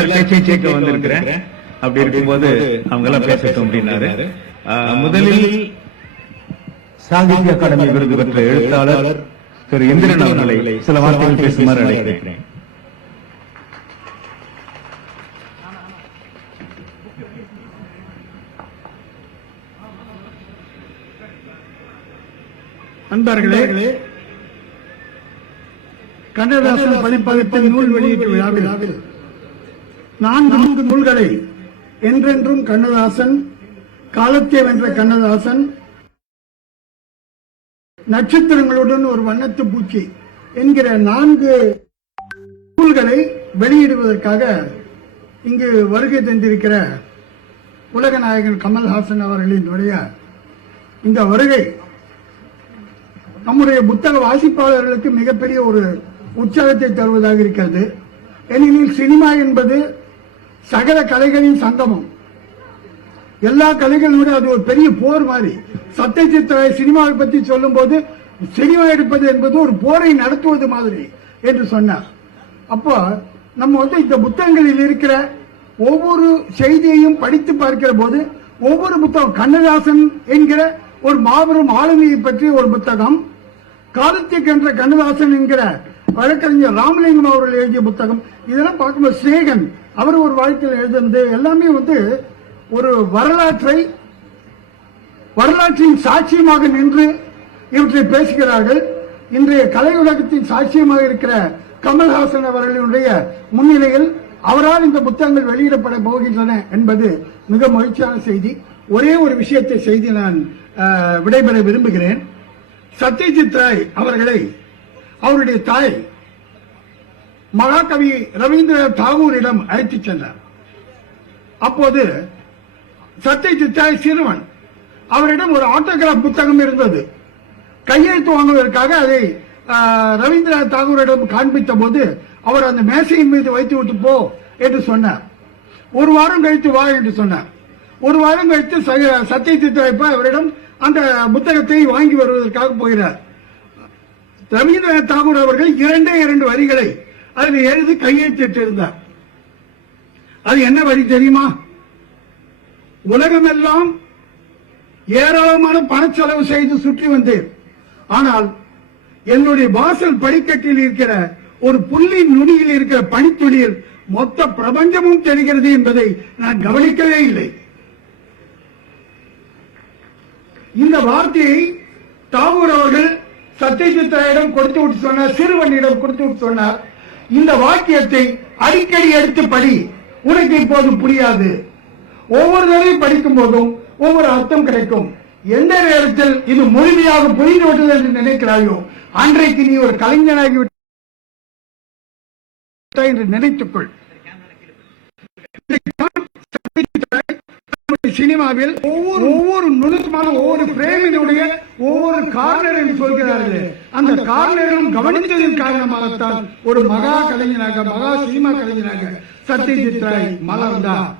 எல்லாரும் பேச்சையும் கேட்க வந்திருக்கிறேன். அப்படி இருக்கும்போது அவங்க எல்லாம் பேசட்டும் அப்படின்னாரு. முதலில் சாகித்ய அகாடமி விருது பெற்ற எழுத்தாளர் திரு இந்திரன் அவர்களை சில வார்த்தைகள் பேசுமாறு அழைக்கிறேன். அன்பர்களே, கண்ணதாசன் பதிப்பகத்தின் நூல் வெளியீட்டு விழாவில் 4 நூல்களை என்றென்றும் கண்ணதாசன், காலத்தை வென்ற கண்ணதாசன், நட்சத்திரங்களுடன் ஒரு வண்ணத்து பூச்சி என்கிற 4 நூல்களை வெளியிடுவதற்காக இங்கு வருகை தந்திருக்கிற உலக நாயகன் கமல்ஹாசன் அவர்களினுடைய இந்த வருகை நம்முடைய புத்தக வாசிப்பாளர்களுக்கு மிகப்பெரிய ஒரு உற்சாகத்தை தருவதாக இருக்கிறது. ஏனெனில் சினிமா என்பது சகல கலைகளின் சங்கமம். எல்லா கலைகளும் அது ஒரு பெரிய போர் மாதிரி. சத்யஜித் ராய் சினிமாவை பற்றி சொல்லும் போது சினிமா எடுப்பது என்பது ஒரு போரை நடத்துவது மாதிரி என்று சொன்னார். அப்போ நம்ம இந்த புத்தகங்களில் இருக்கிற ஒவ்வொரு செய்தியையும் படித்து பார்க்கிற போது ஒவ்வொரு புத்தகம் கண்ணதாசன் என்கிற ஒரு மாபெரும் ஆளுமையை பற்றி ஒரு புத்தகம், காலத்தை வென்ற கண்ணதாசன் என்கிற வழக்கறிஞர் ராமலிங்கம் அவர்கள் எழுதிய புத்தகம், இதெல்லாம் பார்க்கும்போது ஸ்நேகன் அவர் ஒரு வாழ்க்கையில் எழுதுனது எல்லாமே ஒரு வரலாற்றின் சாட்சியமாக நின்று இவற்றை பேசுகிறார்கள். இன்றைய கலை உலகத்தின் சாட்சியமாக இருக்கிற கமல்ஹாசன் அவர்களுடைய முன்னிலையில் அவரால் இந்த புத்தகங்கள் வெளியிடப்பட போகின்றன என்பது மிக மகிழ்ச்சியான செய்தி. ஒரே ஒரு விஷயத்தை செய்து நான் விடைபெற விரும்புகிறேன். சத்யஜித் ராய் அவர்களை அவருடைய தாய் மகாகவி ரவீந்திரநாத் தாகூரிடம் அழைத்துச் சென்றார். அப்போது சத்யஜித் ராய் சிறுவன், அவரிடம் ஒரு ஆட்டோகிராப் புத்தகம் இருந்தது. கையெழுத்து வாங்குவதற்காக அதை ரவீந்திரநாத் தாகூரிடம் காண்பித்த போது அவர் அந்த மேசையின் மீது வைத்து விட்டு போ என்று சொன்னார். ஒரு வாரம் கழித்து வா என்று சொன்னார். ஒரு வாரம் கழித்து சத்யஜித் ராய் அவரிடம் அந்த புத்தகத்தை வாங்கி வருவதற்காக போகிறார். ரவீந்திரநாத் தாகூர் அவர்கள் 2 வரிகளை அதில் எழுதி கையெழுத்திட்டு இருந்தார். அது என்ன வரி தெரியுமா? உலகமெல்லாம் ஏராளமான பணச்செலவு செய்து சுற்றி வந்தேன், ஆனால் என்னுடைய வாசல் படிக்கட்டில் இருக்கிற ஒரு புல்லின் நுனியில் இருக்கிற பனித்துளியில் மொத்த பிரபஞ்சமும் தெரிகிறது என்பதை நான் கவனிக்கவே இல்லை. இந்த வார்த்தையை தாகூர் அவர்கள் சத்யஜித் ராயிடம் கொடுத்து விட்டு சொன்னார், சிறுவனிடம் கொடுத்து விட்டு சொன்னார், இந்த வாக்கியத்தை அடிக்கடி எடுத்து படி, உனக்கு இப்போது புரியாது. ஒவ்வொரு தடவை படிக்கும் போதும் ஒவ்வொரு அர்த்தம் கிடைக்கும். எந்த நேரத்தில் இது முழுமையாக புரிந்துவிட்டது என்று நினைக்கிறாயோ அன்றைக்கு நீ ஒரு கலைஞனாகி என்று நினைத்துக்கொள். சினிமாவில் ஒவ்வொரு நுணுக்கமான ஒவ்வொரு பிரேமினுடைய ஒவ்வொரு கார்னரை சொல்கிறார்கள். அந்த கார்னரும் கவனித்ததன் காரணமாகத்தான் ஒரு மகா கலைஞனாக, மகா சினிமா கலைஞனாக சத்யஜித் ராய் மலர்ந்தார்.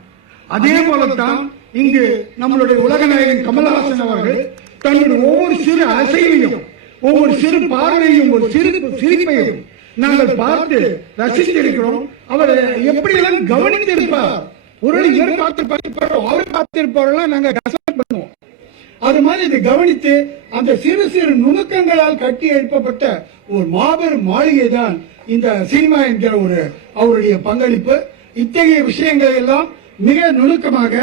அதே போலத்தான் இங்கு நம்மளுடைய உலக நாயகன் கமல்ஹாசன் அவர்கள் தன்னுடைய ஒவ்வொரு சிறு அசைவையும், ஒவ்வொரு சிறு பார்வையும், ஒரு சிறு சிரிப்பையும் நாங்கள் பார்த்து ரசித்திருக்கிறோம். அவர் எப்படியெல்லாம் கவனித்திருப்பார். ஒரு இவர் பார்த்திருப்பாரோ அவர் பார்த்திருப்பாரெல்லாம் நாங்க கசப் பண்ணுவோம். அது மாதிரி இதை கவனித்து அந்த சிறு சிறு நுணுக்கங்களால் கட்டி எழுப்பப்பட்ட ஒரு மாபெரும் மாளிகை தான் இந்த சினிமா என்கிற ஒரு அவருடைய பங்களிப்பு. இத்தகைய விஷயங்களை எல்லாம் மிக நுணுக்கமாக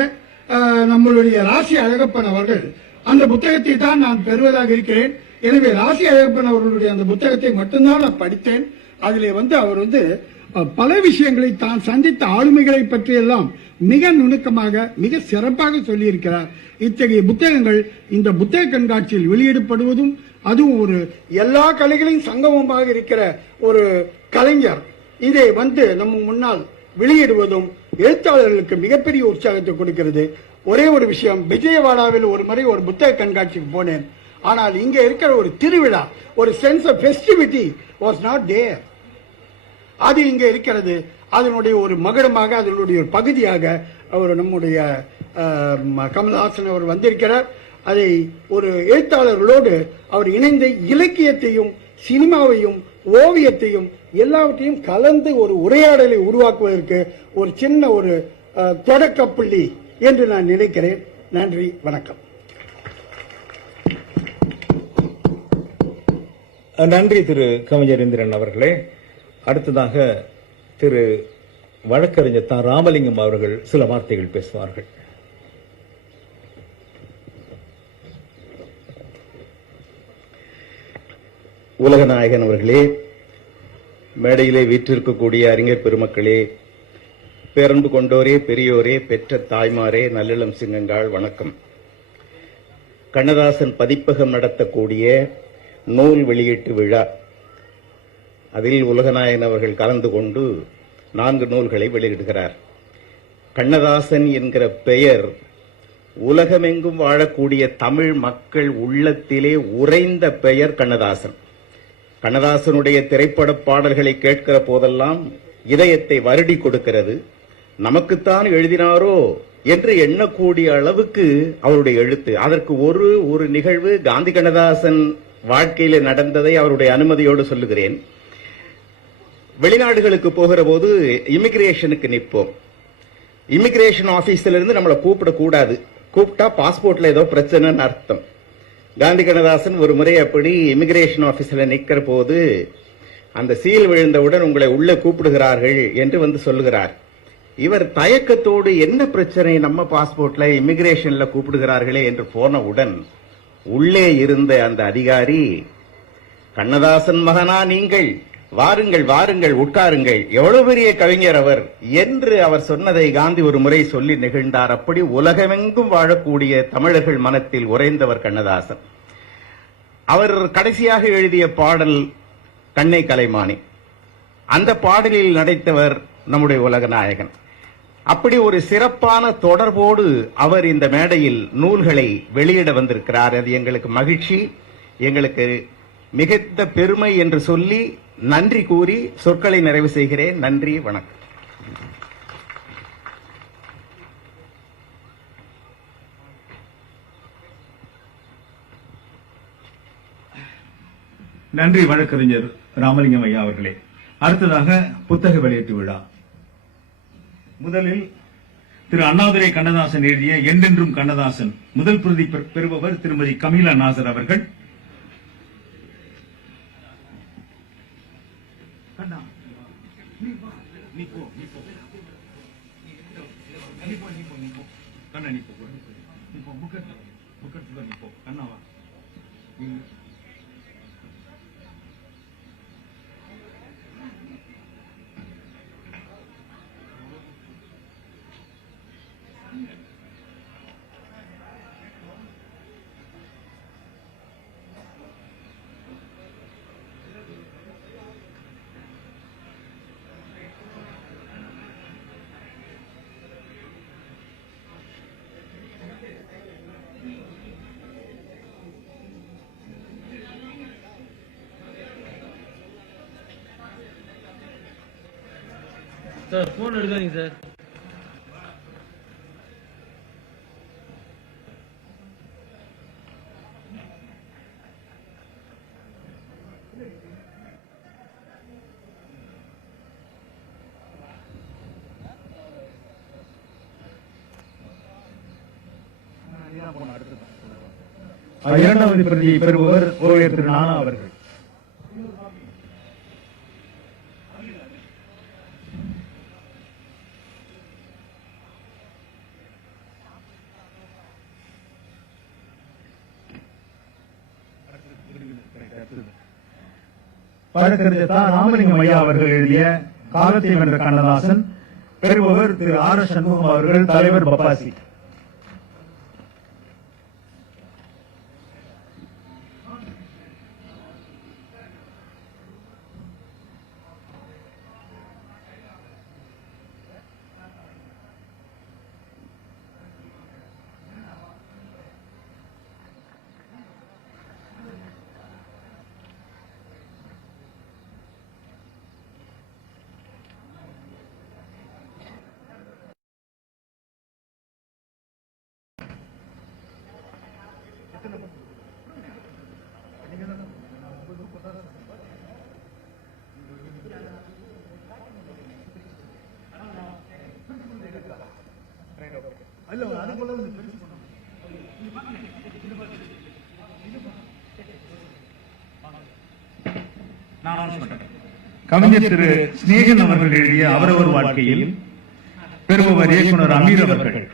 நம்மளுடைய ராசி அழகப்பன் அவர்கள் அந்த புத்தகத்தை தான் நான் பெறுவதாக இருக்கிறேன். எனவே ராசி அழகப்பன் அவர்களுடைய அந்த புத்தகத்தை மட்டும்தான் நான் படித்தேன். அதிலே அவர் பல விஷயங்களை தான் சந்தித்த ஆளுமைகளை பற்றி எல்லாம் மிக நுணுக்கமாக மிக சிறப்பாக சொல்லியிருக்கிறார். இத்தகைய புத்தகங்கள் இந்த புத்தக கண்காட்சியில் வெளியிடப்படுவதும், அதுவும் ஒரு எல்லா கலைகளின் சங்கமமாக இருக்கிற ஒரு கலைஞர் இதை நம்ம முன்னால் வெளியிடுவதும் எழுத்தாளர்களுக்கு மிகப்பெரிய உற்சாகத்தை கொடுக்கிறது. ஒரே ஒரு விஷயம், விஜயவாடாவில் ஒரு முறை ஒரு புத்தக கண்காட்சிக்கு போனேன். ஆனால் இங்க இருக்கிற ஒரு திருவிழா, ஒரு sense of festivity was not there. அது இங்க இருக்கிறது. அதனுடைய ஒரு மகுடமாக, அதனுடைய ஒரு பகுதியாக நம்முடைய கமல்ஹாசன் அவர் வந்திருக்கிறார். அதை ஒரு எழுத்தாளர்களோடு அவர் இணைந்த இலக்கியத்தையும், சினிமாவையும், ஓவியத்தையும் எல்லாவற்றையும் கலந்து ஒரு உரையாடலை உருவாக்குவதற்கு ஒரு சின்ன ஒரு தொடக்கப்புள்ளி என்று நான் நினைக்கிறேன். நன்றி, வணக்கம். நன்றி திரு கவிஞரேந்திரன் அவர்களே. அடுத்ததாக திரு வழக்கறிஞர் தா ராமலிங்கம் அவர்கள் சில வார்த்தைகள் பேசுவார்கள். உலகநாயகன் அவர்களே, மேடையிலே வீற்றிருக்கக்கூடிய அறிஞர் பெருமக்களே, பேரன்பு கொண்டோரே, பெரியோரே, பெற்ற தாய்மாரே, நல்லிளம் சிங்கங்கள், வணக்கம். கண்ணதாசன் பதிப்பகம் நடத்தக்கூடிய நூல் வெளியீட்டு விழா, அதில் உலகநாயகன் அவர்கள் கலந்து கொண்டு 4 நூல்களை வெளியிடுகிறார். கண்ணதாசன் என்கிற பெயர் உலகமெங்கும் வாழக்கூடிய தமிழ் மக்கள் உள்ளத்திலே உறைந்த பெயர் கண்ணதாசன். கண்ணதாசனுடைய திரைப்பட பாடல்களை கேட்கிற போதெல்லாம் இதயத்தை வருடி கொடுக்கிறது. நமக்குத்தான் எழுதினாரோ என்று எண்ணக்கூடிய அளவுக்கு அவருடைய எழுத்து. அதற்கு ஒரு நிகழ்வு காந்தி கண்ணதாசன் வாழ்க்கையில நடந்ததை அவருடைய அனுமதியோடு சொல்லுகிறேன். வெளிநாடுகளுக்கு போகிற போது இமிகிரேஷனுக்கு நிற்போம். இமிகிரேஷன் ஆபீஸ்ல இருந்து நம்மளை கூப்பிடக்கூடாது. கூப்பிட்டா பாஸ்போர்ட்ல ஏதோ பிரச்சனைன்னு அர்த்தம். காந்தி கண்ணதாசன் ஒரு முறை அப்படி இமிகிரேஷன் ஆபீஸ்ல நிற்கிற போது அந்த சீல் விழுந்தவுடன் உங்களை உள்ளே கூப்பிடுகிறார்கள் என்று வந்து சொல்லுகிறார். இவர் தயக்கத்தோடு என்ன பிரச்சனை, நம்ம பாஸ்போர்ட்ல இமிகிரேஷன்ல கூப்பிடுகிறார்களே என்று போனவுடன் உள்ளே இருந்த அந்த அதிகாரி, கண்ணதாசன் மகனா நீங்கள், வாருங்கள் வாருங்கள் உட்காருங்கள், எவ்வளவு பெரிய கவிஞர் அவர் என்று அவர் சொன்னதை காந்தி ஒரு முறை சொல்லி நெகிழ்ந்தார். அப்படி உலகமெங்கும் வாழக்கூடிய தமிழர்கள் மனத்தில் உறைந்தவர் கண்ணதாசன். அவர் கடைசியாக எழுதிய பாடல் கண்ணை கலைமானி. அந்த பாடலில் நடித்தவர் நம்முடைய உலகநாயகன். அப்படி ஒரு சிறப்பான தொடர்போடு அவர் இந்த மேடையில் நூல்களை வெளியிட வந்திருக்கிறார். அது எங்களுக்கு மகிழ்ச்சி, எங்களுக்கு மிகுந்த பெருமை என்று சொல்லி நன்றி கூறி சொற்களை நிறைவு செய்கிறேன். நன்றி, வணக்கம். நன்றி வழக்கறிஞர் ராமலிங்கம் ஐயா அவர்களே. அடுத்ததாக புத்தக வெளியீட்டு விழா. முதலில் திரு அண்ணாதுரை கண்ணதாசன் எழுதிய என்றென்றும் கண்ணதாசன் முதல் பிரதி பெறுபவர் திருமதி கமீலா நாசர் அவர்கள். சார் போன் எடுக்காதீங்க சார். இரண்டாவது பிரதியை பெறுபவர் ஓவியர் திரு நானா அவர்கள். வழக்கறிஞர் தா ராமலிங்கம் ஐயா அவர்கள் எழுதிய காலத்தை வென்ற கண்ணதாசன், பெறுபவர் திரு ஆர் எஸ் சண்முகம் அவர்கள், தலைவர் பப்பாசி. கவிஞர் திரு ஸ்நேகன் அவர்கள் எழுதிய அவரவர் வாழ்க்கையில் பெறுபவர் இயக்குனர் அமீர் அவர்கள்.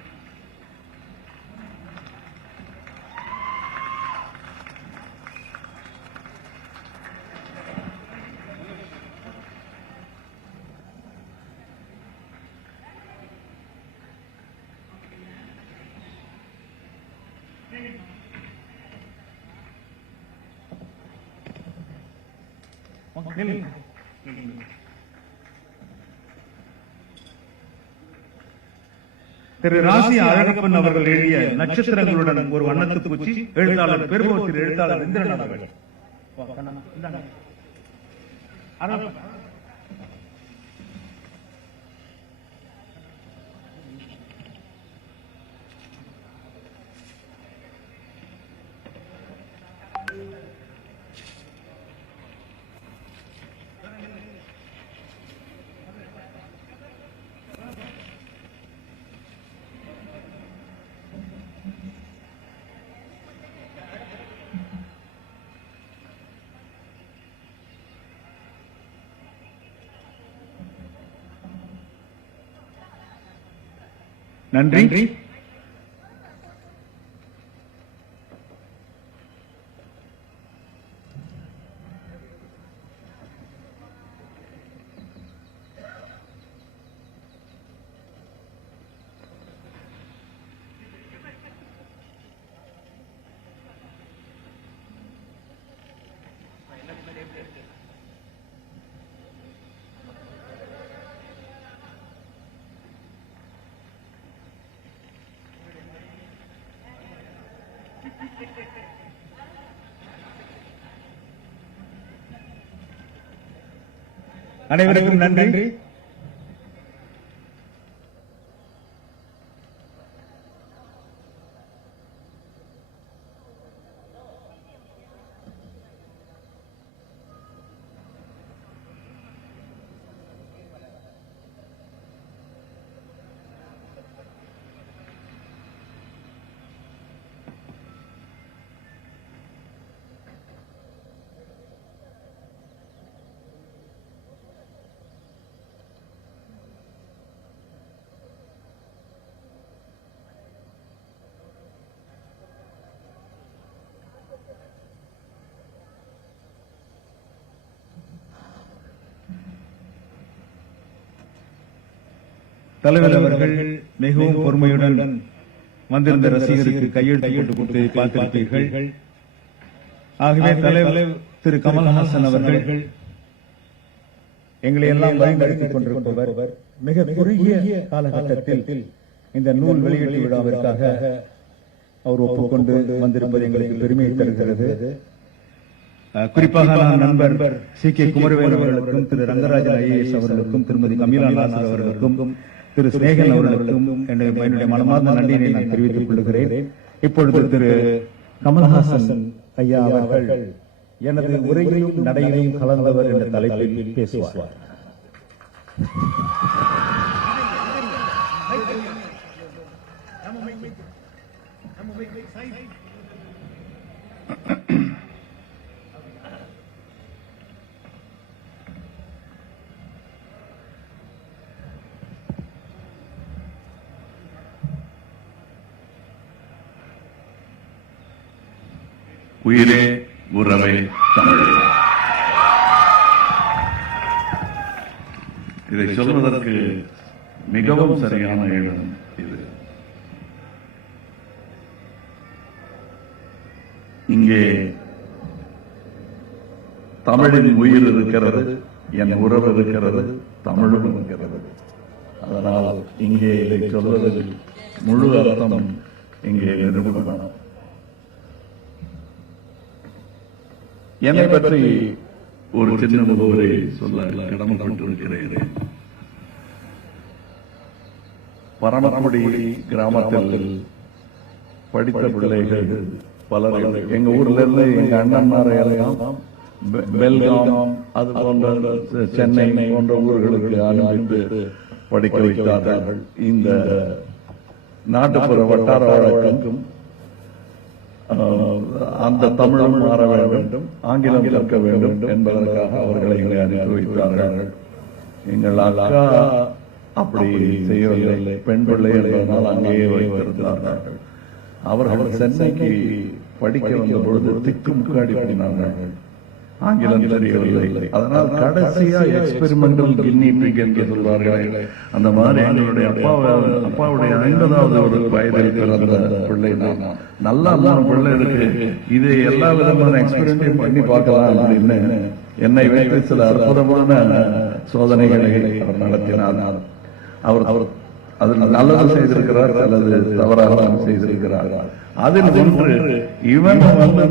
திரு ராசி அழகப்பன் அவர்கள் எழுதிய நட்சத்திரங்களுடன் ஒரு வண்ணத்து பூச்சி, எழுத்தாளர் பெருமோ திரு எழுத்தாளர் இந்திரன் அவர்கள். நன்றி. அனைவருக்கும் நன்றி. தலைவர் அவர்கள் மிகவும் பொறுமையுடன் வந்திருந்த ரசிகருக்கு கையெழுத்து போட்டு பார்த்திருப்பீர்கள். ஆகவே தலைவர் திரு கமல்ஹாசன் அவர்கள் எங்களை எல்லாம் வழிநடத்திக் கொண்டிருப்பவர். மிக குறுகிய காலகட்டத்தில் இந்த நூல் வெளியீட்டு விழாவிற்காக அவர் ஒப்புக்கொண்டு வந்திருப்பது எங்களுக்கு பெருமையை தருகிறது. குறிப்பாக நண்பர் சி.கே. குமரவேல் அவர்களுக்கும், திரு ரங்கராஜன் ஐஏஎஸ் அவர்களுக்கும், திருமதி கமீலா நாசர் அவர்களுக்கும், திரு ஸ்நேகன் அவர்களுக்கும் என்னுடைய மனமார்ந்த நன்றியை நான் தெரிவித்துக் கொள்கிறேன். இப்பொழுது திரு கமல்ஹாசன் ஐயா அவர்கள் எனது உரையிலும் நடையிலும் கலந்தவர் என்ற தலைப்பில் பேசுவார். உயிரே உறவே தமிழே. இதை சொல்வதற்கு மிகவும் சரியான இடம் இது. இங்கே தமிழின் உயிர் இருக்கிறது, என் உறவு இருக்கிறது, தமிழும் இருக்கிறது. அதனால் இங்கே இதை சொல்வதில் முழு அர்த்தம் இங்கே நிரூபணம். என்னை பற்றி ஒரு சின்ன முகவரை சொல்ல கடமைப்பட்டிருக்கிறேன். பரமக்குடி கிராமத்தில் படித்த பிள்ளைகள் பலர் எங்க ஊர்ல இருந்து எங்க அண்ணன்மாரை எல்லாம் பெல்காம் அது போன்ற சென்னை போன்ற ஊர்களுக்கு அனுப்பித்து படிக்க வைத்தார்கள். இந்த நாட்டுப்புற வட்டார வழக்கும் அந்த தமிழும் மாற வேண்டும், ஆங்கிலம் கற்க வேண்டும் என்பதற்காக அவர்களை இங்கே அனுப்பி வைத்தார்கள். எங்கள் அக்கா அப்படி செய்யவில்லை, பெண் பிள்ளை என்பதனால் அங்கேயே வைத்திருந்தார்கள். அவர்கள் சென்னைக்கு படிக்க வந்த பொழுது திக்கு முக்காடி பண்ணினார்கள், ஆங்கிலம் தெரியவில்லை. அதனால் கடைசியா எக்ஸ்பெரிமெண்டல் கின்னி பிக் என்று சொல்வார்களே, அந்த மாதிரி எங்களுடைய அப்பாவுடைய 50வது ஒரு வயதில் பிறந்த பிள்ளை நான். நல்லா 3 பிள்ளைகளுக்கு இது எல்லா விதமான எக்ஸ்பெரிமெண்ட் பண்ணி பார்க்கலாம் அப்படின்னு என்னை வைத்து சில அற்புதமான சோதனைகளை அவர் நடத்தினார். அவர் அதில் நல்லது செய்திருக்கிறார், அல்லது தவறாக செய்திருக்கிறார். அதில் ஒன்று, இவன்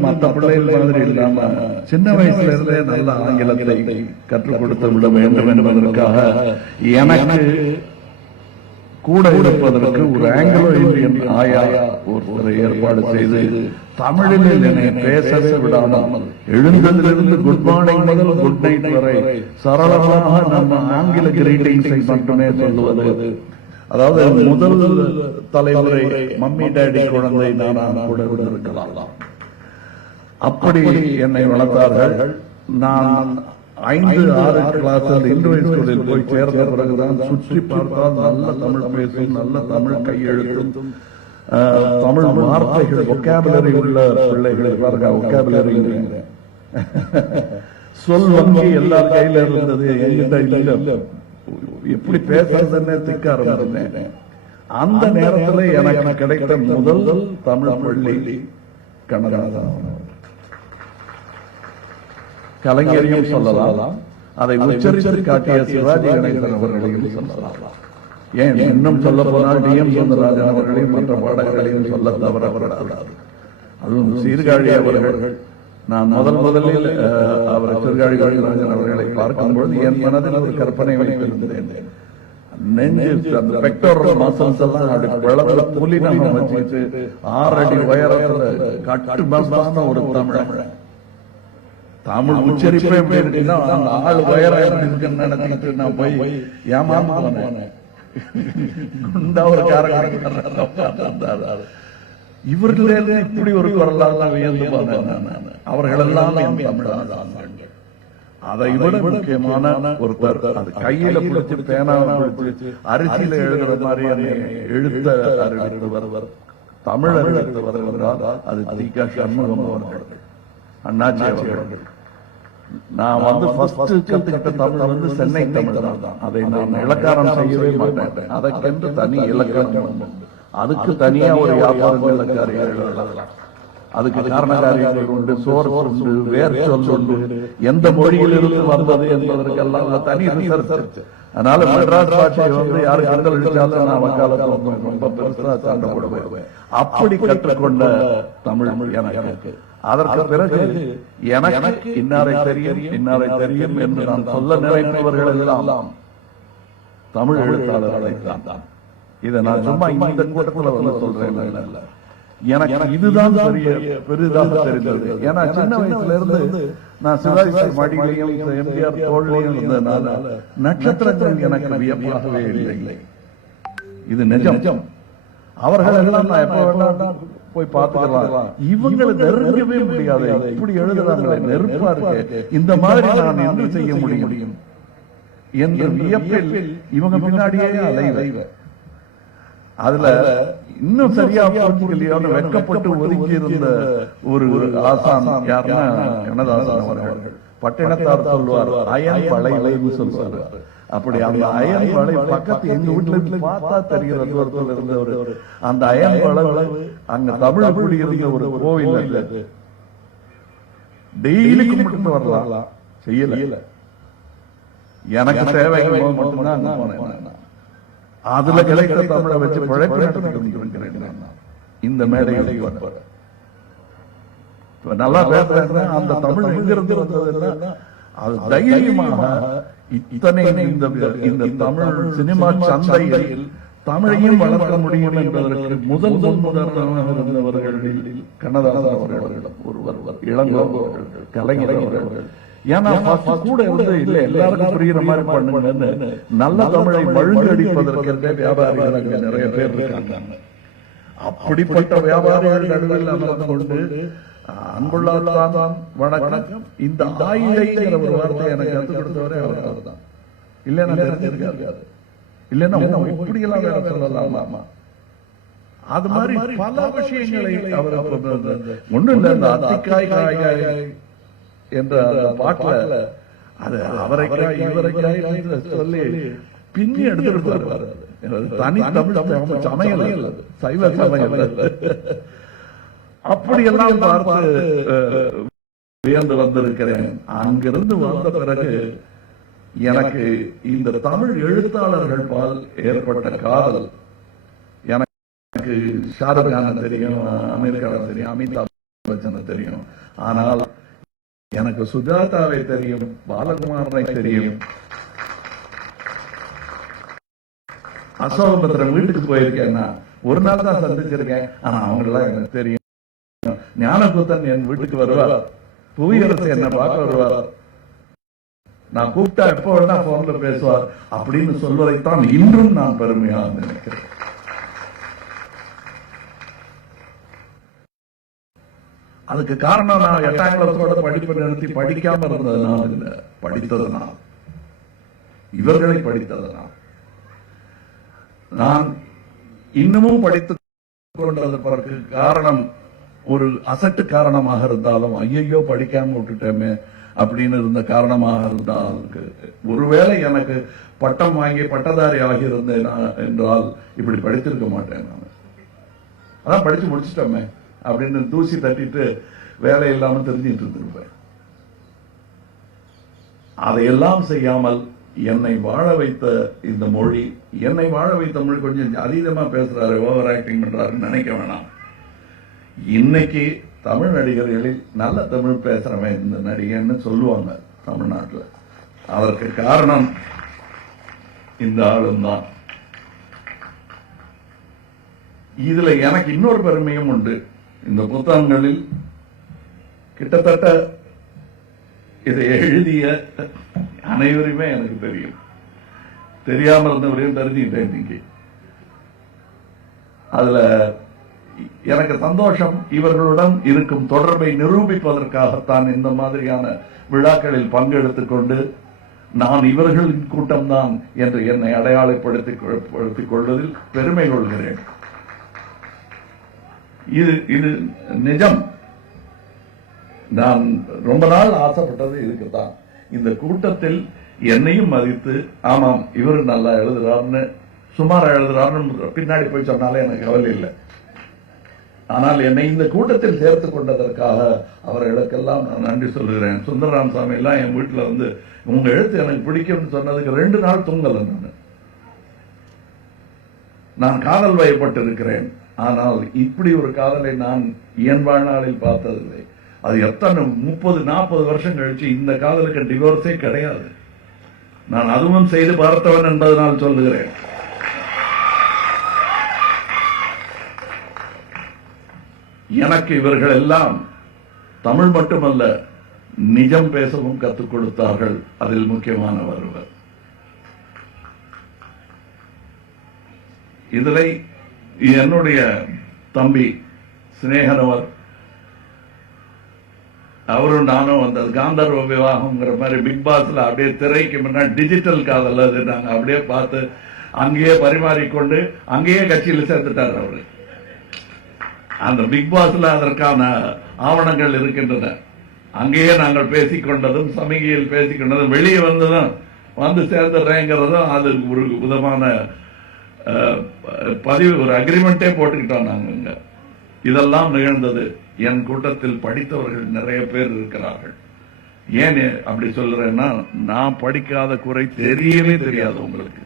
மற்ற பிள்ளைகள் மாதிரி இல்லாம சின்ன வயசுல இருந்தே நல்ல ஆங்கிலத்தை கற்றுக் கொடுத்து விட வேண்டும் என்பதற்காக எனக்கு கூட இருப்பதற்கு ஒரு ஆங்கிலோ இந்தியன் ஆயா ஒருத்தரை ஏற்பாடு செய்து தமிழில் என்னை பேசவே விடாமல் எழுந்ததிலிருந்து குட் மார்னிங் முதல் குட் நைட் வரை சரளமாக நம்ம ஆங்கில கிரீட்டிங்ஸை மட்டுமே சொல்லுவது. அதாவது முதல் தலைமுறை மம்மி டாடி குழந்தை நான் கூட இருந்திருக்கலாம். அப்படி என்னை வளர்த்தார்கள். நான் 5-6 கிளாஸில் இந்துவை ஸ்கூலில் போய் சேர்ந்த பிறகுதான் சுற்றி பார்த்தால் நல்ல தமிழ் பேசும், நல்ல தமிழ் கையெழுத்தும், தமிழ் வார்த்தைகள், ஒக்காபுலரி உள்ள பிள்ளைகள். ஒக்காபுலரி சொல் வங்கி எல்லா கையில இருந்தது, எங்கிட்ட இல்ல. எப்படி பேசுறதுன்னு திக்க ஆரம்பிச்சேன். அந்த நேரத்தில் எனக்கு கிடைத்த முதல் தமிழ் பள்ளி கண்ணதாசன். கலைஞரையும் சொல்லலாம், அதை உச்சரித்து காட்டிய சிவாஜி கணேசன் அவர்களையும் சொல்லலாம். ஏன் இன்னும் சொல்ல போனால் டி.எம். சௌந்தரராஜன் அவர்களையும் மற்ற பாடகர்களையும் சொல்ல தவறப்படாது. அதுவும் சீர்காழி அவர்கள், நான் முதலில் அவர் சீர்காழி ராஜன் அவர்களை பார்க்கும்போது என் மனதில் ஒரு கற்பனை வைத்திருந்தேன். நெஞ்சு அந்த பெக்டோரல் மசில்ஸ் எல்லாம் அப்படி பிளவுல புலி நம்ம வச்சுட்டு 6 அடி உயரத்துல கட்டு மஸ்தான ஒரு தமிழ் உச்சரிப்பே எப்படி இருக்குன்னா அந்த ஆள் உயரம் இருக்குன்னு நினைச்சிட்டு நான் போய் ஏமாந்து போனேன். குண்டா ஒரு காரக்காரர் இவர்களே இப்படி ஒரு குரலாக வியந்து பார்த்தேன். அவர்களெல்லாம் தமிழ். அதை விட முக்கியமான ஒருத்தர், அது கையில பிடிச்சு பேனாவை பிடிச்சு அரிசியில எழுதுற மாதிரி எழுத்த அறிவித்து வருவர், தமிழ் அறிவித்து வருவதால் அது தி.க. சண்முகம் அவர்கள், அண்ணாச்சி அவர்கள். நான் ஃபர்ஸ்ட் கத்துக்கிட்ட தமிழ் சென்னை தமிழ் தான். அதை நான் இலக்காரம் செய்யவே மாட்டேன். அதற்கென்று தனி இலக்கணம், அதுக்கு தனியா ஒரு வியாபாரம் இலக்காரிகள் எழுதலாம். அதுக்கு காரணக்காரியங்கள் உண்டு, சோர்ஸ் உண்டு, வேர் சொல் உண்டு, எந்த மொழியிலிருந்து வந்தது என்பதற்கெல்லாம் தனி ரிசர்ச். அதனால மெட்ராஸ் பாஷையை யாரு கண்டல் அடிச்சாலும் நான் வக்காலத்தில் ரொம்ப பெருசா சண்டை போடுவேன். அப்படி கற்றுக்கொண்ட தமிழ் எனக்கு. அதற்கு பிறகு எனக்கு இன்னாரை தெரியும் என்று நான் சொல்ல நினைப்பவர்கள் எல்லாம் தமிழ் எழுத்தாளர்களை தான். இதை நான் சும்மா இந்த கூட்டத்தில் சொல்றேன். எனக்கு இதுதான் பெரிதாக தெரிந்தது. ஏன்னா சின்ன வயசுல இருந்து நான் சிவாஜி மடியிலையும் எம்ஜிஆர் தோழிலையும் இருந்ததுனால நட்சத்திரங்கள் எனக்கு வியப்பாகவே இல்லை. இது நிஜம். அவர்கள் எல்லாம் நான் எப்ப வேண்டாம் போய் பார்த்துக்கலாம். இவங்களை நெருங்கவே முடியாது. இப்படி எழுதுறாங்களே, நெருப்பா இருக்கு, இந்த மாதிரி நான் என்ன செய்ய முடியும் என்ற வியப்பில் இவங்க பின்னாடியே அலைவ. அதுல இன்னும் சரியா புரிஞ்சுக்கலையோன்னு வெட்கப்பட்டு ஒதுக்கி இருந்த ஒரு ஆசான் யாருன்னா கண்ணதாசன் அவர்கள். பட்டினத்தார் சொல்வார் அயன் வளைவு சொல்வார். அப்படி அந்த அயன் வளை பக்கத்து எங்க வீட்டுல பார்த்தா தெரிகிற தூரத்தில் இருந்த ஒரு அந்த அயன் வளைவு அங்க தமிழ் குடி இருந்த ஒரு கோவில் டெய்லி கும்பிட்டு வரலாம். செய்யல, எனக்கு தேவை மட்டும்தான் அங்க போனேன். அதுல கிடைத்த தமிழை வச்சு பிழைப்பு நடத்திருக்கிறேன். இந்த மேடையில் நல்லா பேசுறேன். அந்த தமிழ் எங்கிருந்து வந்ததுன்னா அது தைரியமாக இத்தனை இந்த தமிழ் சினிமா சந்தையில் தமிழையும் வளர்க்க முடியும் என்பதற்கு முதல் உதாரணமாக இருந்தவர்களில் கண்ணதாசன் அவர்களிடம் ஒருவர், இளங்கோ அவர்கள், கலைஞர் அவர்கள். ஏன்னா கூட இருந்து இல்ல எல்லாருக்கும் புரியுற மாதிரி பண்ணுங்கன்னு நல்ல தமிழை மழுங்கடிப்பதற்கு வியாபாரிகள் நிறைய பேர் இருக்காங்க. அப்படிப்பட்ட வியாபாரிகள் நடுவில் அமர்ந்து கொண்டு அன்புள்ளதான் வணக்கம் இந்த ஆயிழைங்கிற ஒரு வார்த்தை எனக்கு கற்றுக் கொடுத்தவரே அவர் தான். இல்லைன்னா தெரிஞ்சிருக்காரு. இல்லைன்னா இப்படி எல்லாம் வேற சொல்லலாமா? அது மாதிரி பல விஷயங்களை அவர் ஒண்ணும் இல்லை. இந்த அத்திக்காய் காய்காய் என்ற பாட்டுல அது அவரைக்காய் இவரைக்காய் சொல்லி பின்னி எடுத்துருப்பாரு. தனி தமிழ் சமையல், சைவ சமையல். அப்படியெல்லாம் பார்த்து வியந்து வந்திருக்கிறேன். அங்கிருந்து வந்த பிறகு எனக்கு இந்த தமிழ் எழுத்தாளர்கள் பால் ஏற்பட்ட காதல். எனக்கு ஷாருக் கான தெரியும், அமீர் கான தெரியும், அமிதாப் பச்சனை தெரியும். ஆனால் எனக்கு சுஜாதாவை தெரியும், பாலகுமாரனை தெரியும். அசோகபத்திரன் வீட்டுக்கு போயிருக்கேன், ஒரு நாள் தான் சந்திச்சிருக்கேன். ஆனா அவங்களாம் எனக்கு தெரியும். ஞானபுத்தன் என் வீட்டுக்கு வருவார், புவியரசு என்ன பார்க்க வருவார், நான் கூப்பிட்டா எப்ப வேணா போன்ல பேசுவார் அப்படின்னு சொல்வதைத்தான் இன்றும் நான் பெருமையாக நினைக்கிறேன். அதுக்கு காரணம் நான் 8ஆம் கிளாஸோட படிப்பை நிறுத்தி படிக்காம இருந்ததுனால இல்ல, படித்ததுனால், இவர்களை படித்ததுனால். நான் இன்னமும் படித்துக் கொண்டதற்கு காரணம் ஒரு அசட்டு காரணமாக இருந்தாலும், ஐயோ படிக்காம விட்டுட்டேமே அப்படின்னு இருந்த காரணமாக இருந்தால், ஒருவேளை எனக்கு பட்டம் வாங்கி பட்டதாரி ஆகியிருந்தேன் என்றால் இப்படி படித்திருக்க மாட்டேன். நான் அதான் படிச்சு முடிச்சுட்டோமே அப்படின்னு தூசி தட்டிட்டு வேலை இல்லாம தெரிஞ்சிட்டு இருந்திருப்பேன். அதையெல்லாம் செய்யாமல் என்னை வாழ வைத்த இந்த மொழி, என்னை வாழ வைத்த மொழி கொஞ்சம் அதீதமா பேசுறாரு, ஓவர் ஆக்டிங் பண்றாருன்னு நினைக்க வேணாம். இன்னைக்கு தமிழ் நடிகர்களில் நல்ல தமிழ் பேசுறவன் இந்த நடிகன்னு சொல்லுவாங்க தமிழ்நாட்டில். அதற்கு காரணம் இந்த ஆளும் தான். இதுல எனக்கு இன்னொரு பெருமையும் உண்டு. இந்த புத்தகங்களில் கிட்டத்தட்ட இதை எழுதிய அனைவருமே எனக்கு தெரியும். தெரியாம இருந்தவரையும் தெரிஞ்சுக்கிட்டேன் இன்னைக்கு. அதுல எனக்கு சந்தோஷம். இவர்களுடன் இருக்கும் தொடர்பை நிரூபிப்பதற்காகத்தான் இந்த மாதிரியான விழாக்களில் பங்கெடுத்துக் கொண்டு நான் இவர்களின் கூட்டம்தான் என்று என்னை அடையாளப்படுத்திக் கொள்வதில் பெருமை கொள்கிறேன். இது நிஜம். நான் ரொம்ப நாள் ஆசைப்பட்டது இதுக்குதான். இந்த கூட்டத்தில் என்னையும் மதித்து, ஆமாம் இவரு நல்லா எழுதுறாருன்னு, சுமாரா எழுதுறாருன்னு பின்னாடி போய் சொன்னாலே எனக்கு கவலை இல்லை. ஆனால் என்னை இந்த கூட்டத்தில் சேர்த்துக் கொண்டதற்காக அவர்களுக்கெல்லாம் நான் நன்றி சொல்லுகிறேன். சுந்தரராமசாமி எல்லாம் என் வீட்டில் வந்து உங்க எழுத்து எனக்கு பிடிக்கும்னு சொன்னதுக்கு 2 நாள் தூங்கல. நான் காதல் வயப்பட்டிருக்கிறேன். ஆனால் இப்படி ஒரு காதலை நான் என் வாழ்நாளில் பார்த்ததில்லை. அது எத்தனை 30-40 வருஷம் கழிச்சு இந்த காதலுக்கு டிவோர்ஸே கிடையாது. நான் அதுவும் செய்து பார்த்தவன் என்பதனால் சொல்லுகிறேன். எனக்கு இவர்கள் எல்லாம் தமிழ் மட்டுமல்ல, நிஜம் பேசவும் கற்றுக் கொடுத்தார்கள். அதில் முக்கியமான ஒருவர். இதில் என்னுடைய தம்பி சிநேகனவர், அவரும் நானும் அந்த காந்தர்வ விவாகம்ங்கிற மாதிரி பிக் பாஸ்ல அப்படியே திரைக்கு முன்னாடி டிஜிட்டல் காதல் அது நாங்க அப்படியே பார்த்து அங்கேயே பரிமாறிக்கொண்டு அங்கேயே கட்சியில் சேர்ந்துட்டார் அவரு. அந்த பிக் பாஸ்ல அதற்கான ஆவணங்கள் இருக்கின்றன. அங்கேயே நாங்கள் பேசிக்கொண்டதும், சமிகையில் பேசிக்கொண்டதும், வெளியே வந்ததும் வந்து சேர்ந்துடுறேங்கிறதும் அது ஒரு விதமான பதிவு, ஒரு அக்ரிமெண்டே போட்டுக்கிட்டோம் நாங்க. இதெல்லாம் நிகழ்ந்தது. என் கூட்டத்தில் படித்தவர்கள் நிறைய பேர் இருக்கிறார்கள். ஏன் அப்படி சொல்றேன்னா, நான் படிக்காத குறை தெரியவே தெரியாது உங்களுக்கு.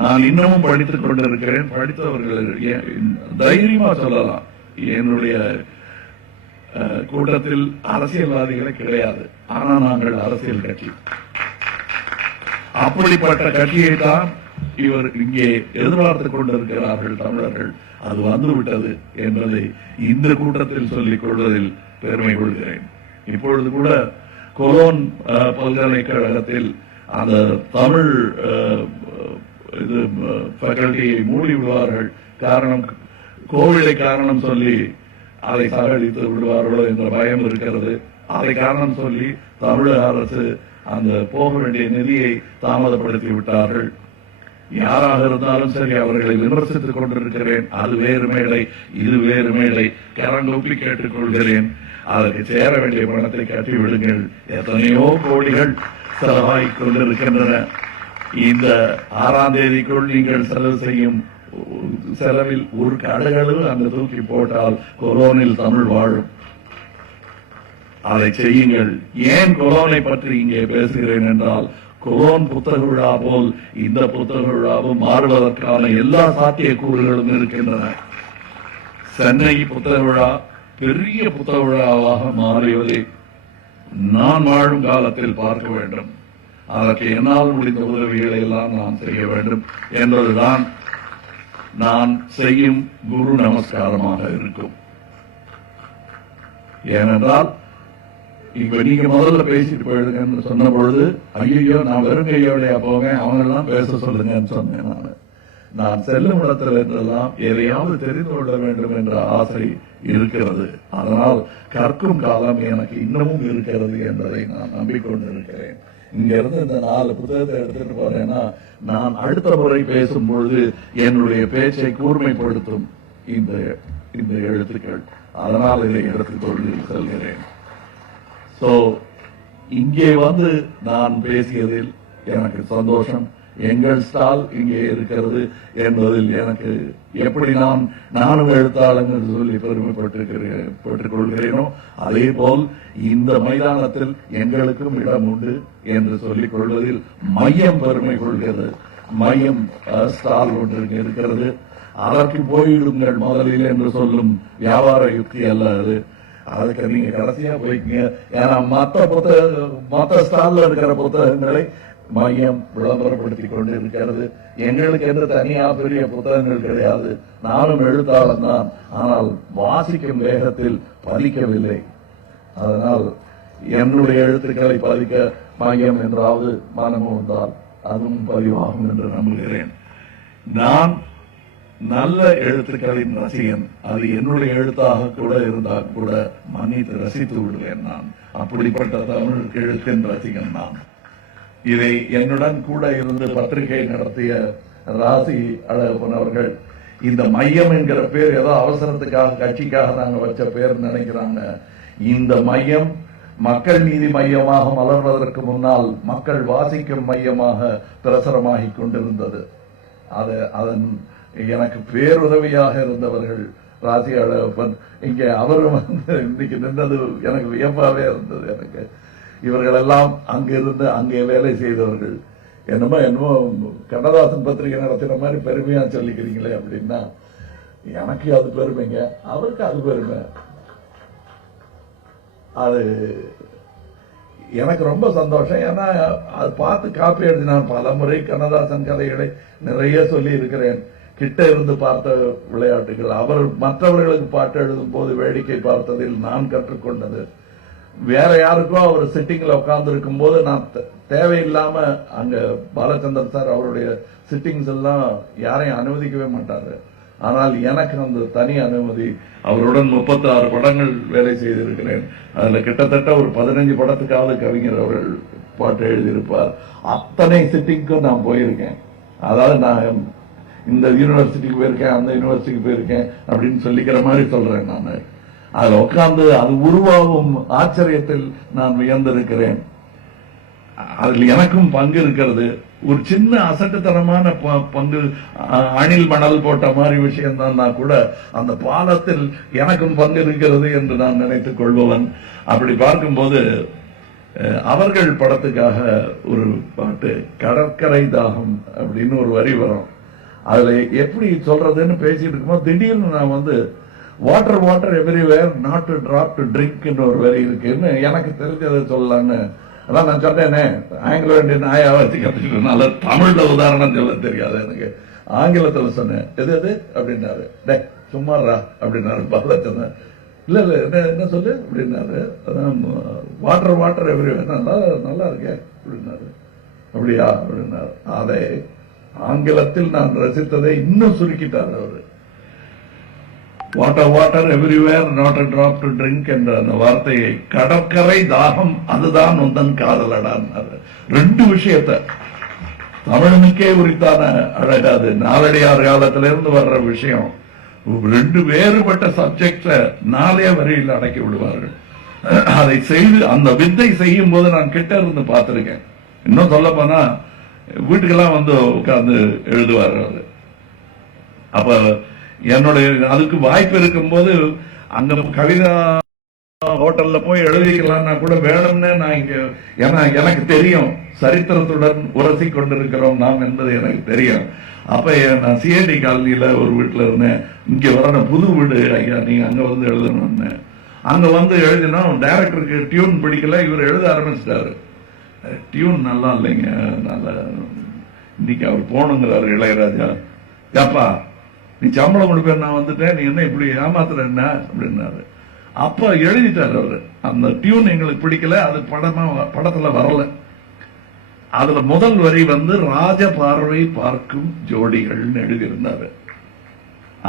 நான் இன்னமும் படித்துக் கொண்டிருக்கிறேன். படித்தவர்கள் தைரியமா சொல்லலாம், என்னுடைய கூட்டத்தில் அரசியல்வாதிகளே கிடையாது. ஆனா நாங்கள் அரசியல் கட்சி. அப்படிப்பட்ட கட்சியை தான் இவர் இங்கே எதிர்பார்த்துக் கொண்டிருக்கிறார்கள் தமிழர்கள். அது வந்துவிட்டது என்பதை இந்த கூட்டத்தில் சொல்லிக் கொள்வதில் பெருமை கொள்கிறேன். இப்பொழுது கூட கொலோன் பல்கலைக்கழகத்தில் அந்த தமிழ் இது ஃபேக்கல்டியை மூடி விடுவார்கள். காரணம், கோவிலை காரணம் சொல்லி அதை சாகடித்து விடுவார்களோ என்ற பயம் இருக்கிறது. அதை காரணம் சொல்லி தமிழக அரசு அந்த போக வேண்டிய நிதியை தாமதப்படுத்தி விட்டார்கள். யாராக இருந்தாலும் சரி, அவர்களை விமர்சித்துக் கொண்டிருக்கிறேன். அது வேறு மேடை, இது வேறு மேடை. கரங்கூப்பி கேட்டுக்கொள்கிறேன், அதற்கு சேர வேண்டிய பணத்தை கட்டி விடுங்கள். எத்தனையோ கோடிகள் செலவாகிக் கொண்டிருக்கின்றன. இந்த 6ஆம் தேதிக்குள் நீங்கள் செலவு செய்யும் செலவில் ஒரு கடுகளவு அங்கு தூக்கி போட்டால் கொலோனில் தமிழ் வாழும். அதை செய்யுங்கள். ஏன் கொலோனை பற்றி இங்கே பேசுகிறேன் என்றால், கொலோன் புத்தக விழா போல் இந்த புத்தக விழாவும் மாறுவதற்கான எல்லா சாத்தியக்கூறுகளும் இருக்கின்றன. சென்னை புத்தக விழா பெரிய புத்தக விழாவாக மாறியதை நான் வாழும் காலத்தில் பார்க்க வேண்டும். அதற்கு என்னால் முடிந்த உதவிகளை எல்லாம் நான் செய்ய வேண்டும் என்பதுதான் நான் செய்யும் குரு நமஸ்காரமாக இருக்கும். ஏனென்றால் இப்ப நீங்க முதல்ல பேசிட்டு போயிடுங்கன்னு சொன்ன பொழுது, ஐயோ நான் வெறுங்கையோடைய போவேன், அவங்க எல்லாம் பேச சொல்லுங்கன்னு சொன்னேன். நான் செல்லும் இடத்தில் என்றெல்லாம் எதையாவது தெரிந்து கொள்ள வேண்டும் என்ற ஆசை இருக்கிறது. அதனால் கற்கும் காலம் எனக்கு இன்னமும் இருக்கிறது என்பதை நான் நம்பிக்கொண்டிருக்கிறேன். இங்க இருந்து இந்த 4 புத்தகத்தை எடுத்துட்டு போறேன்னா, நான் அடுத்த முறை பேசும் பொழுது என்னுடைய பேச்சை கூர்மைப்படுத்தும் இந்த எழுத்துக்கள். அதனால் இதை எடுத்துக்கொண்டு செல்கிறேன். இங்கே வந்து நான் பேசியதில் எனக்கு சந்தோஷம். எங்கள் ஸ்டால் இங்கே இருக்கிறது என்பதில் எனக்கு எப்படி நானும் எழுத்தாளர்கள் சொல்லி பெற்றுக் கொள்கிறேனோ, அதே போல் இந்த மைதானத்தில் எங்களுக்கும் இடம் உண்டு என்று சொல்லிக் கொள்வதில் மையம் பெருமை கொள்கிறது. மையம் ஸ்டால் ஒன்று இருக்கிறது. அதற்கு போயிடுங்கள் முதலில் என்று சொல்லும் வியாபார யுக்தி அல்ல அது. அதுக்கு நீங்க கடைசியா போய்க்கீங்க. ஏன்னா மற்ற ஸ்டால்ல இருக்கிற புத்தகங்களை மையம் விளம்பரப்படுத்திக் கொண்டு இருக்கிறது. எங்களுக்கு எந்த தனியா பெரிய புத்தகங்கள் கிடையாது. நானும் எழுத்தாளன் தான், ஆனால் வாசிக்கும் வேகத்தில் பதிக்கவில்லை. அதனால் என்னுடைய எழுத்துக்களை பதிக்க மையம் என்றாவது மனமும் வந்தால் அதுவும் பதிவாகும் என்று நம்புகிறேன். நான் நல்ல எழுத்துக்களின் ரசிகன். அது என்னுடைய எழுத்தாக கூட இருந்தால் கூட மன்னித்து ரசித்து விடுவேன். நான் அப்படிப்பட்ட தமிழ் எழுத்தின் ரசிகன் நான். இதை என்னுடன் கூட இருந்து பத்திரிகை நடத்திய ராசி அழகப்பன் அவர்கள், இந்த மையம் என்கிற பேர் ஏதோ அவசரத்துக்காக கட்சிக்காக நாங்க வச்ச பேர் நினைக்கிறாங்க. இந்த மையம் மக்கள் நீதி மையமாக மலர்வதற்கு முன்னால் மக்கள் வாசிக்கும் மையமாக பிரசுரமாகி கொண்டிருந்தது. அதன் எனக்கு பேருதவியாக இருந்தவர்கள் ராசி அழகப்பன். இங்கே அவரும் இன்னைக்கு நின்றது எனக்கு வியப்பாவே இருந்தது. எனக்கு இவர்கள் எல்லாம் அங்கிருந்து அங்கே வேலை செய்தவர்கள். என்னமோ கண்ணதாசன் பத்திரிகை நடத்தின மாதிரி பெருமையா சொல்லிக்கிறீங்களே அப்படின்னா, எனக்கு அது பெருமைங்க, அவருக்கு அது பெருமை. அது எனக்கு ரொம்ப சந்தோஷம். ஏன்னா அது பார்த்து காப்பி எழுதி நான் பல முறை கண்ணதாசன் கதைகளை நிறைய சொல்லி இருக்கிறேன். கிட்ட இருந்து பார்த்த விளையாட்டுகள், அவர் மற்றவர்களுக்கு பாட்டு எழுதும் போது வேடிக்கை பார்த்ததில் நான் கற்றுக்கொண்டது. வேற யாருக்கோ அவர் சிட்டிங்ல உட்கார்ந்து இருக்கும் போது நான் தேவையில்லாம அங்க பாலச்சந்தர் சார் அவருடைய சிட்டிங்ஸ் எல்லாம் யாரையும் அனுமதிக்கவே மாட்டாரு. ஆனால் எனக்கு அந்த தனி அனுமதி. அவருடன் 36 படங்கள் வேலை செய்திருக்கிறேன். அதுல கிட்டத்தட்ட ஒரு 15 படத்துக்காவது கவிஞர் அவர்கள் பாட்டு எழுதியிருப்பார். அத்தனை சிட்டிங்க்கும் நான் போயிருக்கேன். அதாவது நான் இந்த யூனிவர்சிட்டிக்கு போயிருக்கேன், அந்த யூனிவர்சிட்டிக்கு போயிருக்கேன் அப்படின்னு சொல்லிக்கிற மாதிரி சொல்றேன். நான் அதுல உட்கார்ந்து அது உருவாகும் ஆச்சரியத்தில் நான் வியந்திருக்கிறேன். அதில் எனக்கும் பங்கு இருக்கிறது. ஒரு சின்ன அசட்டுத்தனமான பங்கு, அணில் மணல் போட்ட மாதிரி விஷயம் தான் கூட அந்த பாலத்தில் எனக்கும் பங்கு இருக்கிறது என்று நான் நினைத்துக் கொள்பவன். அப்படி பார்க்கும்போது அவர்கள் படத்துக்காக ஒரு பாட்டு, கடற்கரை தாகம் அப்படின்னு ஒரு வரி வரும். அதுல எப்படி சொல்றதுன்னு பேசிட்டு இருக்கும்போது திடீர்னு நான் வந்து water water everywhere not to drop to ட்ரிங்க்னு ஒரு வரி இருக்குன்னு எனக்கு தெரிஞ்சதை சொல்லலான்னு அதான் நான் சொன்னேனே. ஆங்கிலோ இண்டியன் ஆயாவதுக்கு அப்படின்றதுனால தமிழ்ல உதாரணம் சொல்ல தெரியாது எனக்கு. ஆங்கிலத்துல சொன்னேன். எது அப்படின்னாரு. டே சும்மாறா அப்படின்னாரு பாலச்சந்தர். இல்ல என்ன சொல்லு அப்படின்னாரு. அதான் வாட்டர் வாட்டர் எவ்ரிவேர் நல்லா இருக்கே அப்படின்னாரு. அப்படியா அப்படின்னாரு. அதை ஆங்கிலத்தில் நான் ரசித்ததை இன்னும் சுருக்கிட்டார் அவரு. Water everywhere not a drop to drink என்ற அந்த வார்த்தையை, கடற்கரை தாகம் அதுதான் உந்தன் காதலடான்னாரு. ரெண்டு விஷயத்தை தமிழனுக்கே உரித்தான அழகாது நாலடியார் காலத்திலிருந்து வர்ற விஷயம். ரெண்டு வேறுபட்ட சப்ஜெக்ட 4 வரியில் அடக்கி விடுவார்கள். அதை செய்து அந்த வித்தை செய்யும் போது நான் கிட்ட இருந்து பார்த்திருக்கேன். இன்னும் சொல்ல போனா வீட்டுக்கெல்லாம் வந்து உட்கார்ந்து எழுதுவார் அவரு. அப்ப என்னுடைய அதுக்கு வாய்ப்பு இருக்கும் போது அங்க கவிதா ஹோட்டல்ல போய் எழுதிக்கலாம்னா கூட வேணும்னு நான் இங்க, ஏன்னா எனக்கு தெரியும் சரித்திரத்துடன் உரசி கொண்டிருக்கிறோம் நாம் என்பது எனக்கு தெரியும். அப்ப நான் சிஐடி காலனியில ஒரு வீட்டுல இருந்தேன். இங்க வர புது வீடு ஐயா, நீங்க அங்க வந்து எழுதணும்னு. அங்க வந்து எழுதினா டைரக்டருக்கு டியூன் பிடிக்கல, இவர் எழுத ஆரம்பிச்சிட்டாரு. டியூன் நல்லா இல்லைங்க, நல்லா இன்னைக்கு அவர் போகணுங்கிறாரு இளையராஜா. ஏப்பா நீ சம்பளம் கொடுப்பேன், நான் வந்துட்டேன், நீ என்ன இப்படி ஏமாத்துற என்ன அப்படின்னாரு. அப்ப எழுதிட்டாரு அவரு. அந்த டியூன் எங்களுக்கு பிடிக்கல, அது படத்துல வரல. அதுல முதல் வரி வந்து ராஜ பார்வை பார்க்கும் ஜோடிகள் எழுதியிருந்தாரு.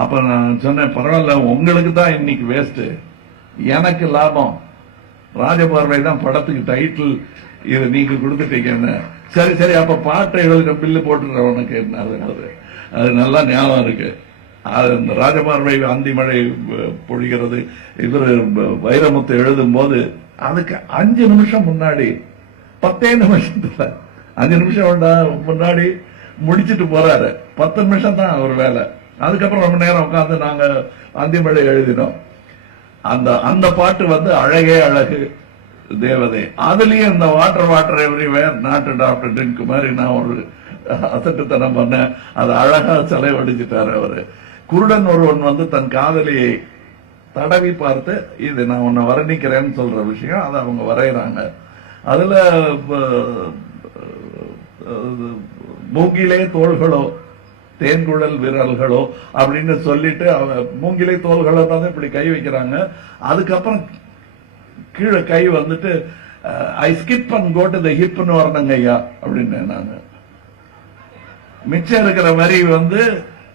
அப்ப நான் சொன்னேன், பரவாயில்ல உங்களுக்கு தான் இன்னைக்கு வேஸ்ட், எனக்கு லாபம். ராஜபார்வை தான் படத்துக்கு டைட்டில், இது நீங்க கொடுத்துட்டீங்கன்னு. சரி சரி, அப்ப பாட்டை எழுதுற பில்லு போட்டுற உனக்கு அது நல்லா ஞாபகம் இருக்கு. அந்த ராஜபார்வை அந்திமழை பொழிகிறது இவர் வைரமுத்து எழுதும் போது அதுக்கு 5 நிமிஷம் முன்னாடி 10 நிமிஷத்துல 5 நிமிஷம் முன்னாடி முடிச்சிட்டு போறாரு. 10 நிமிஷம் தான் அவர் வேலை. அதுக்கப்புறம் ரொம்ப நேரம் உட்காந்து நாங்க அந்திமழை எழுதினோம். அந்த பாட்டு வந்து அழகே அழகு தேவதை. அதுலயும் இந்த water everywhere not doctor drink மாதிரி நான் ஒரு அசட்டுத்தனம் பண்ண, அது அழகா சிலை வடிச்சிட்டாரு அவரு. குருடன் ஒருவன் வந்து தன் காதலியை தடவி பார்த்து இது நான் உன்னை வர்ணிக்கிறேன்னு சொல்ற விஷயம் அதை அவங்க வரைகிறாங்க. அதுல மூங்கிலே தோள்களோ தேன்குழல் விரல்களோ அப்படின்னு சொல்லிட்டு அவங்க மூங்கிலே தோள்களோ தான் இப்படி கை வைக்கிறாங்க. அதுக்கப்புறம் கீழே கை வந்துட்டு I skip and go to the ஹிப்னு வரணுங்க ஐயா அப்படின்னு. நாங்க மிச்சம் இருக்கிற வரி வந்து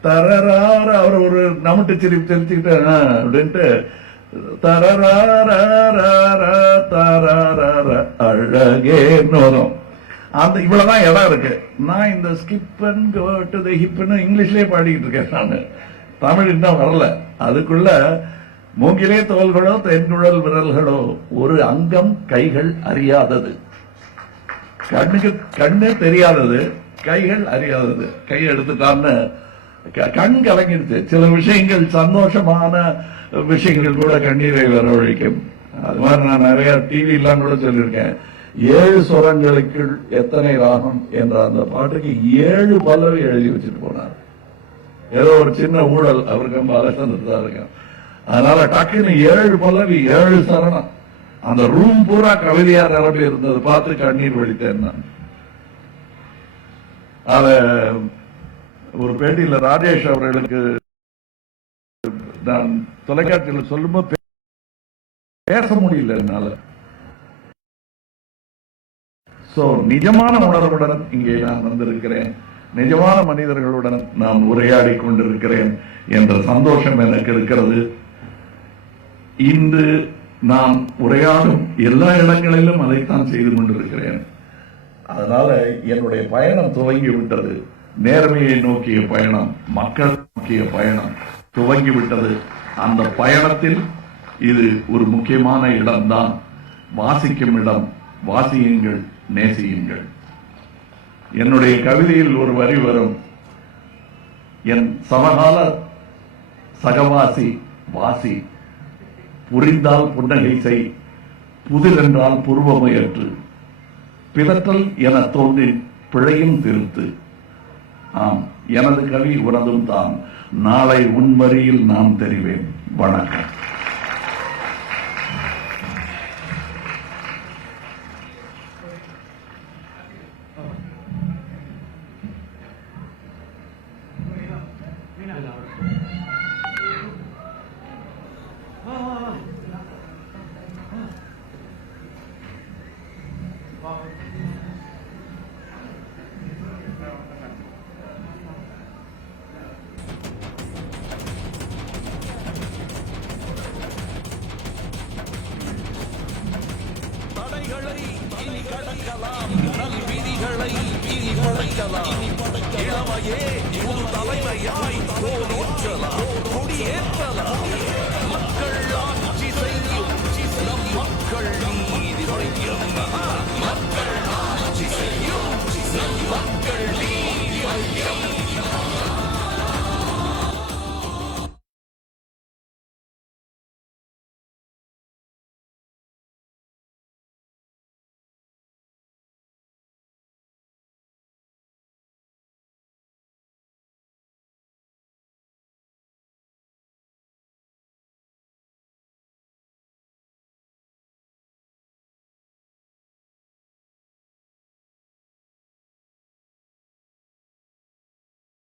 தரரார அவர் ஒரு நமட்டு சிரிப்பு தெரிச்சுக்கிட்டு அப்படின்ட்டு தரரார அழகேன்னு வரும். அந்த இவ்வளவுதான் இடம் இருக்கு. நான் இந்த skip and go to the ஹிப்னு இங்கிலீஷ்லயே பாடிக்கிட்டு இருக்கேன். நான் தமிழ் இன்னும் வரல. அதுக்குள்ள மூங்கிலே தோள்களோ தென்குழல் விரல்களோ ஒரு அங்கம் கைகள் அறியாதது, கண்ணுக்கு கண்ணு தெரியாதது, கைகள் அறியாதது. கை எடுத்துட்டான்னு கண் கலங்கிடுச்சு. சில விஷயங்கள் சந்தோஷமான விஷயங்கள் கூட கண்ணீரை வரவழைக்கும். அது மாதிரி நான் நிறைய டிவி எல்லாம் கூட சொல்லியிருக்கேன். 7 சுரங்களுக்கு எத்தனை ராகம் என்ற அந்த பாட்டுக்கு 7 பல்லவி எழுதி வச்சுட்டு போனார். ஏதோ ஒரு சின்ன ஊழல் அவருக்கு பாலச்சந்திரா இருக்கும். அதனால டக்குன்னு 7 பல்லவி 7 சரணம். அந்த ரூம் பூரா கவிதையா நிரம்பி இருந்தது பார்த்து கண்ணீர் வடித்தேன் நான். அத ஒரு பேட்டியில ராஜேஷ் அவர்களுக்கு நான் தொலைக்காட்சியில் சொல்லும்போது பேச முடியல என்னால. சோ நிஜமான உணர்வுடன் இங்கே நான் வந்திருக்கிறேன், நிஜமான மனிதர்களுடன் நான் உரையாடி கொண்டிருக்கிறேன் என்ற சந்தோஷம் எனக்கு இருக்கிறது. இன்று நான் உரையாடும் எல்லா இடங்களிலும் அதைத்தான் செய்து கொண்டிருக்கிறேன். அதனால என்னுடைய பயணம் துவங்கிவிட்டது. நேர்மையை நோக்கிய பயணம், மக்கள் நோக்கிய பயணம் துவங்கிவிட்டது. அந்த பயணத்தில் இது ஒரு முக்கியமான இடம்தான். வாசிக்கும் இடம், வாசியுங்கள், நேசியுங்கள். என்னுடைய கவிதையில் ஒரு வரி வரும், என் சமகால சகவாசி வாசி, புரிந்தால் புன்னகை செய், புதிரென்றால் புருவமுயற்று, பிதற்றல் என தோன்றின் பிழையும் திருத்து. ஆம், எனது கவி உனதும் தான். நாளை உன் வரியில் நான் தெரிவேன். வணக்கம். கடக்கலாம் நல் விதிகளை இனி படைக்கலாம் இளமையே புது